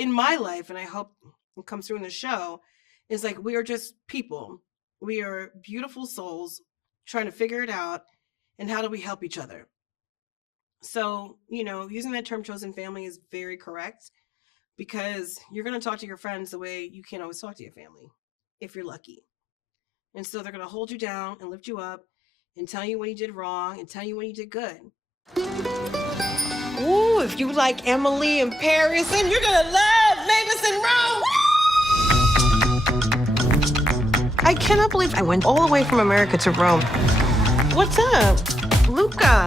in my life, and I hope it comes through in the show, is like we are just people. We are beautiful souls trying to figure it out. And how do we help each other? So, using that term chosen family is very correct because you're going to talk to your friends the way you can't always talk to your family if you're lucky. And so they're going to hold you down and lift you up and tell you when you did wrong and tell you when you did good. Ooh, if you like Emily in Paris, and you're going to love Mavis in Rome. I cannot believe I went all the way from America to Rome. What's up? Luca.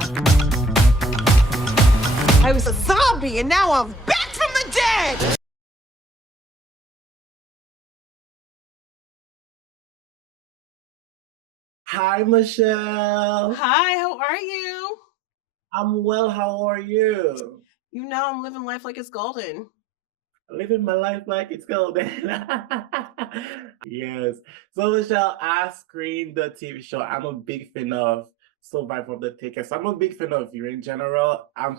I was a zombie and now I'm back from the dead. Hi, Michelle. Hi, how are you? I'm well. How are you? I'm living life like it's golden. Living my life like it's golden. Yes. So, Michelle, I screened the TV show. I'm a big fan of Survivor of the Thickest. I'm a big fan of you in general. I'm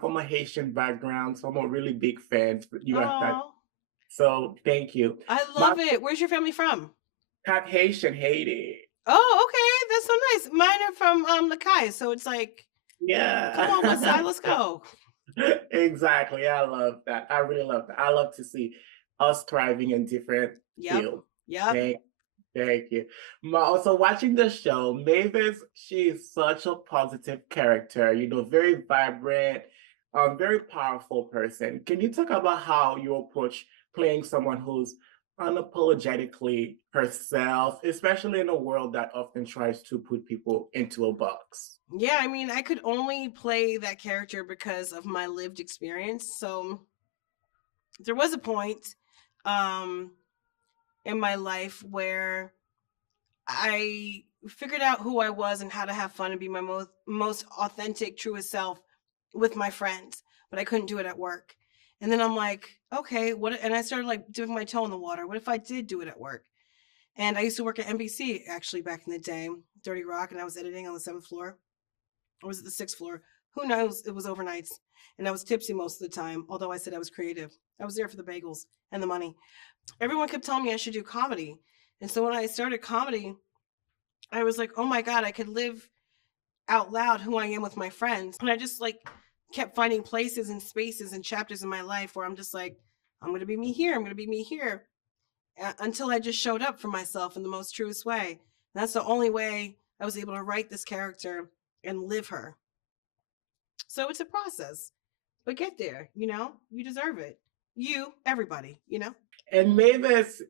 from a Haitian background, so I'm a really big fan. You got that. Oh, So, thank you. I My love it. Where's your family from? cat Haitian, Haiti. Oh, okay. That's so nice. Mine are from Lakai, so it's like, come on, West Side, Yeah. let's go. Exactly. I love that. I really love that. I love to see us thriving in different Yep. fields. Yep. Thank, thank you. Also, watching the show, Mavis, she is such a positive character, very vibrant, very powerful person. Can you talk about how you approach playing someone who's unapologetically herself, especially in a world that often tries to put people into a box? Yeah, I mean, I could only play that character because of my lived experience. So there was a point um in my life where I figured out who I was and how to have fun and be my most authentic, truest self with my friends, but I couldn't do it at work. And then I'm like, okay, what? And I started like dipping my toe in the water. What if I did do it at work? And I used to work at NBC actually back in the day, Dirty Rock, and I was editing on the seventh floor. Or was it the sixth floor? Who knows? It was overnights, and I was tipsy most of the time. Although I said I was creative, I was there for the bagels and the money. Everyone kept telling me I should do comedy, and so when I started comedy, I was like, oh my God, I could live out loud who I am with my friends. And I just like kept finding places and spaces and chapters in my life where I'm just like, I'm going to be me here. I'm going to be me here until I just showed up for myself in the most truest way. And that's the only way I was able to write this character and live her. So it's a process, but get there, you deserve it. Everybody. And Mavis,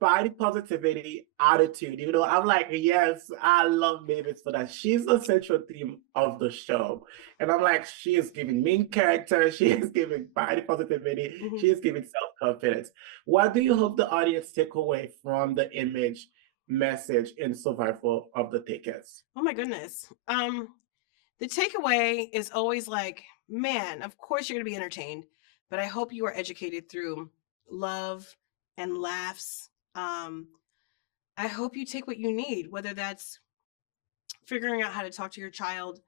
body positivity attitude. I'm like, yes, I love Mavis for that. She's the central theme of the show. And I'm like, she is giving main character, she is giving body positivity, Hmm. she is giving self-confidence. What do you hope the audience take away from the image message in Survival of the Thickest? Oh my goodness. The takeaway is always like, man, of course you're going to be entertained, but I hope you are educated through love and laughs. I hope you take what you need, whether that's figuring out how to talk to your child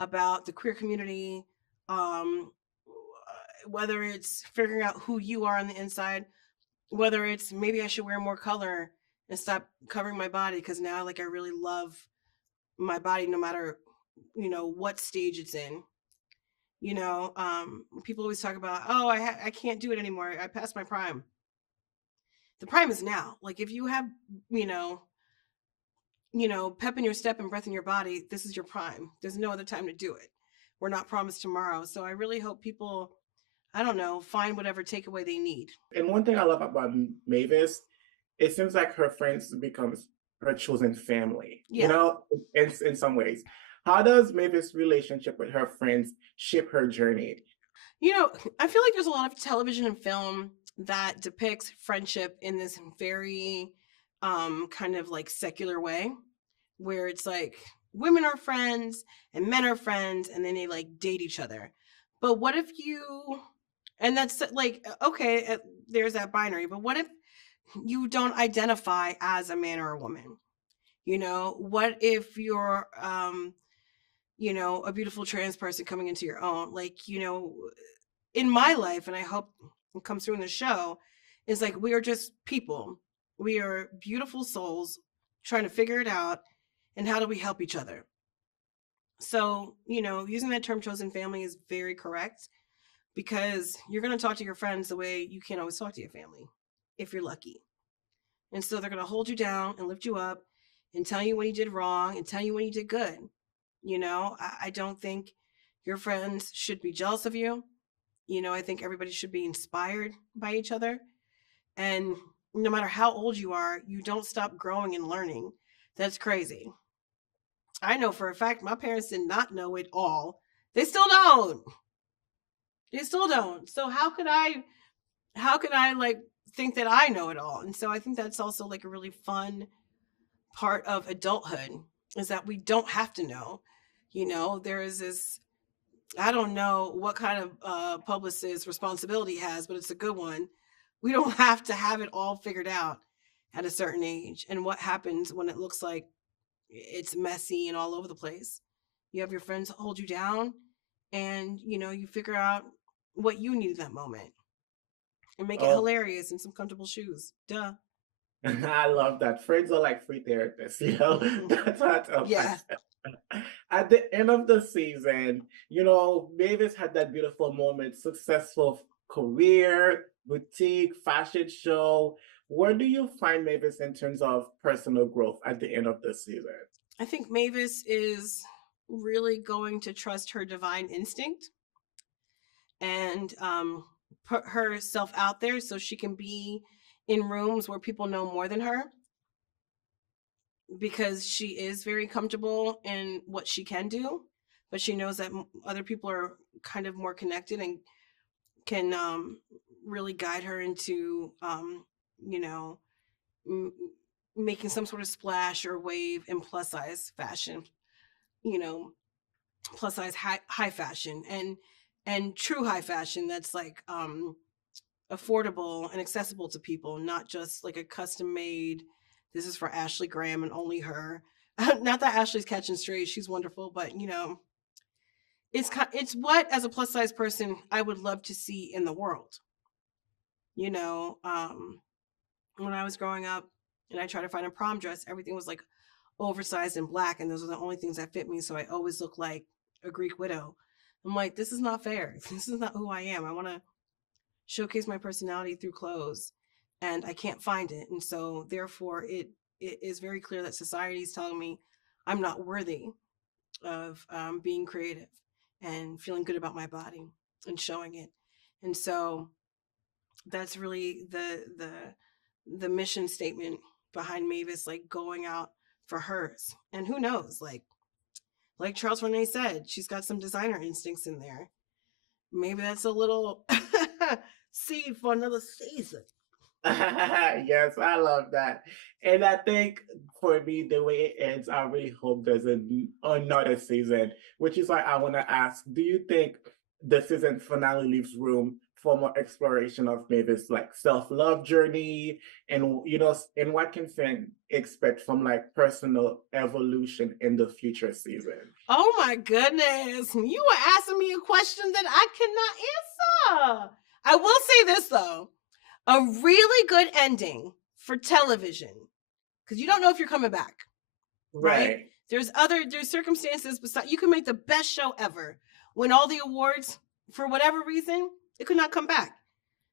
about the queer community, um, whether it's figuring out who you are on the inside, whether it's maybe I should wear more color and stop covering my body because now like I really love my body no matter what stage it's in. People always talk about, oh, I can't do it anymore, I passed my prime. The prime is now. Like if you have you know pep in your step and breath in your body, this is your prime. There's no other time to do it. We're not promised tomorrow. So I really hope people, I don't know, find whatever takeaway they need. And one thing I love about Mavis, it seems like her friends becomes her chosen family, Yeah. in some ways. How does Mavis' relationship with her friends shape her journey? I feel like there's a lot of television and film that depicts friendship in this very kind of like secular way where it's like women are friends and men are friends and then they like date each other. But what if and that's like, okay, there's that binary, but what if you don't identify as a man or a woman? What if you're a beautiful trans person coming into your own? Like, in my life, and I hope and comes through in the show is like we are just people. We are beautiful souls trying to figure it out, and how do we help each other? So, using that term chosen family is very correct because you're going to talk to your friends the way you can't always talk to your family if you're lucky. And so they're going to hold you down and lift you up and tell you when you did wrong and tell you when you did good. I don't think your friends should be jealous of you. I think everybody should be inspired by each other. And no matter how old you are, you don't stop growing and learning. That's crazy. I know for a fact my parents did not know it all. They still don't. They still don't. So how could I like think that I know it all? And so I think that's also like a really fun part of adulthood is that we don't have to know. There is this, I don't know what kind of publicist responsibility he has, but it's a good one. We don't have to have it all figured out at a certain age. And what happens when it looks like it's messy and all over the place? You have your friends hold you down, and you figure out what you need in that moment and make it Oh, hilarious in some comfortable shoes. Duh. I love that. Friends are like free therapists, you know? That's what I tell my Yeah. At the end of the season, Mavis had that beautiful moment, successful career, boutique, fashion show. Where do you find Mavis in terms of personal growth at the end of the season? I think Mavis is really going to trust her divine instinct and put herself out there so she can be in rooms where people know more than her, because she is very comfortable in what she can do, but she knows that other people are kind of more connected and can really guide her into you know m- making some sort of splash or wave in plus size fashion, you know plus size high fashion, and true high fashion that's like affordable and accessible to people, not just like a custom made, this is for Ashley Graham and only her. Not that Ashley's catching strays, she's wonderful, but it's what, as a plus size person, I would love to see in the world. you know um when I was growing up and I tried to find a prom dress, everything was like oversized and black, and those are the only things that fit me, so I always look like a Greek widow. I'm like, this is not fair. This is not who I am. I want to showcase my personality through clothes, and I can't find it. And so therefore it is very clear that society is telling me I'm not worthy of being creative and feeling good about my body and showing it. And so that's really the mission statement behind Mavis, like going out for hers. And who knows, like Charles Renee said, she's got some designer instincts in there. Maybe that's a little seed for another season. Yes, I love that. And I think for me, the way it ends, I really hope there's another season, which is why I want to ask, do you think the season finale leaves room for more exploration of Mavis like self-love journey and and what can fans expect from like personal evolution in the future season? Oh my goodness. You were asking me a question that I cannot answer. I will say this though, a really good ending for television, because you don't know if you're coming back, right? Right. There's circumstances beside, you can make the best show ever, win all the awards, for whatever reason, it could not come back.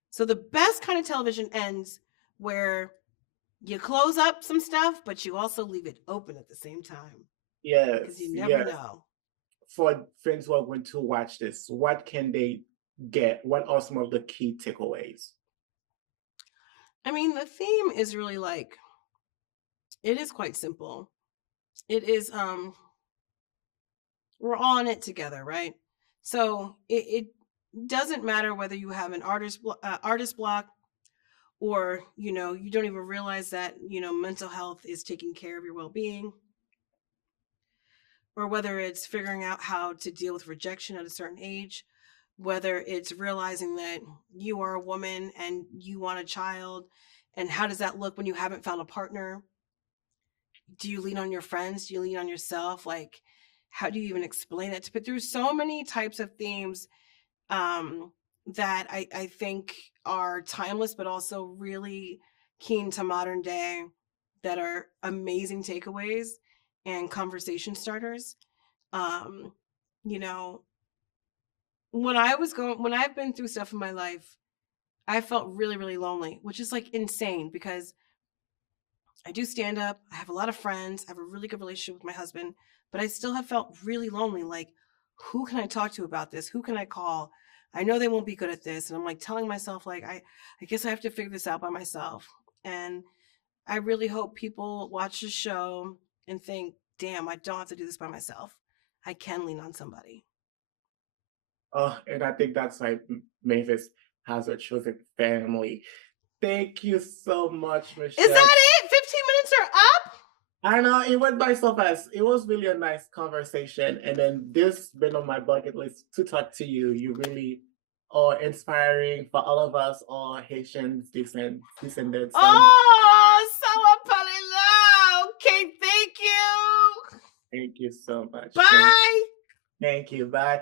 So the best kind of television ends where you close up some stuff, but you also leave it open at the same time, because Yes, you never yes. know. For friends who are going to watch this, what can they get? What are some of the key takeaways? I mean, the theme is really like, it is quite simple. It is we're all in it together, right? So it doesn't matter whether you have an artist block, or you don't even realize that mental health is taking care of your well-being, or whether it's figuring out how to deal with rejection at a certain age, whether it's realizing that you are a woman and you want a child, and how does that look when you haven't found a partner? Do you lean on your friends? Do you lean on yourself? Like, how do you even explain it? But there's so many types of themes, um, that I think are timeless, but also really keen to modern day, that are amazing takeaways and conversation starters. Um, you know, when I've been through stuff in my life, I felt really, really lonely, which is like insane because I do stand up. I have a lot of friends. I have a really good relationship with my husband, but I still have felt really lonely. Like, who can I talk to about this? Who can I call? I know they won't be good at this. And I'm like telling myself, like, I guess I have to figure this out by myself. And I really hope people watch the show and think, damn, I don't have to do this by myself. I can lean on somebody. Oh, and I think that's why Mavis has her chosen family. Thank you so much, Is Michelle. that it? 15 minutes are up? I know it went by so fast. It was really a nice conversation. And then this been on my bucket list to talk to you. You really are inspiring for all of us, all Haitian descendants. Oh, so okay, thank you. Thank you so much. Bye. Thank you. Bye.